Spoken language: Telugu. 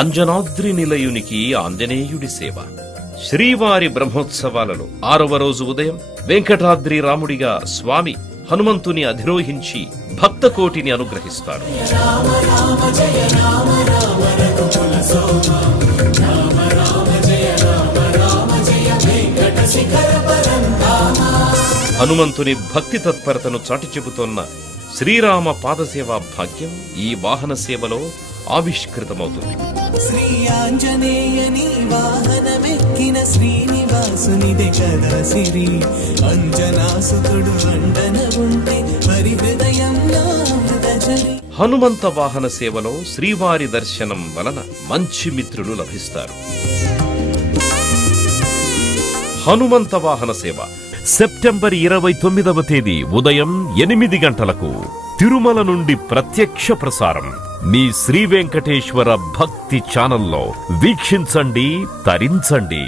అంజనాద్రి నిలయునికి ఆంజనేయుడి సేవ. శ్రీవారి బ్రహ్మోత్సవాలలో 6వ రోజు ఉదయం వెంకటాద్రి రాముడిగా స్వామి హనుమంతుని అధిరోహించి భక్తకోటిని అనుగ్రహిస్తారు. హనుమంతుని భక్తి తత్పరతను చాటి చెబుతోన్న శ్రీరామ పాదసేవా భాగ్యం ఈ వాహన సేవలో ఆవిష్కృతమవుతుంది. శ్రీ ఆంజనేయని వాహనమెక్కిన శ్రీనివాసునిదే కదా సిరి, అంజనాసుతుడు అండన ఉంటే హరి హృదయంలో హృదయజరి. హనుమంత వాహన సేవలో శ్రీవారి దర్శనం వలన మంచి మిత్రులు లభిస్తారు. హనుమంత వాహన సేవ సెప్టెంబర్ 29వ తేదీ ఉదయం 8 గంటలకు తిరుమల నుండి ప్రత్యక్ష ప్రసారం మీ శ్రీ వెంకటేశ్వర భక్తి ఛానల్లో వీక్షించండి, తరించండి.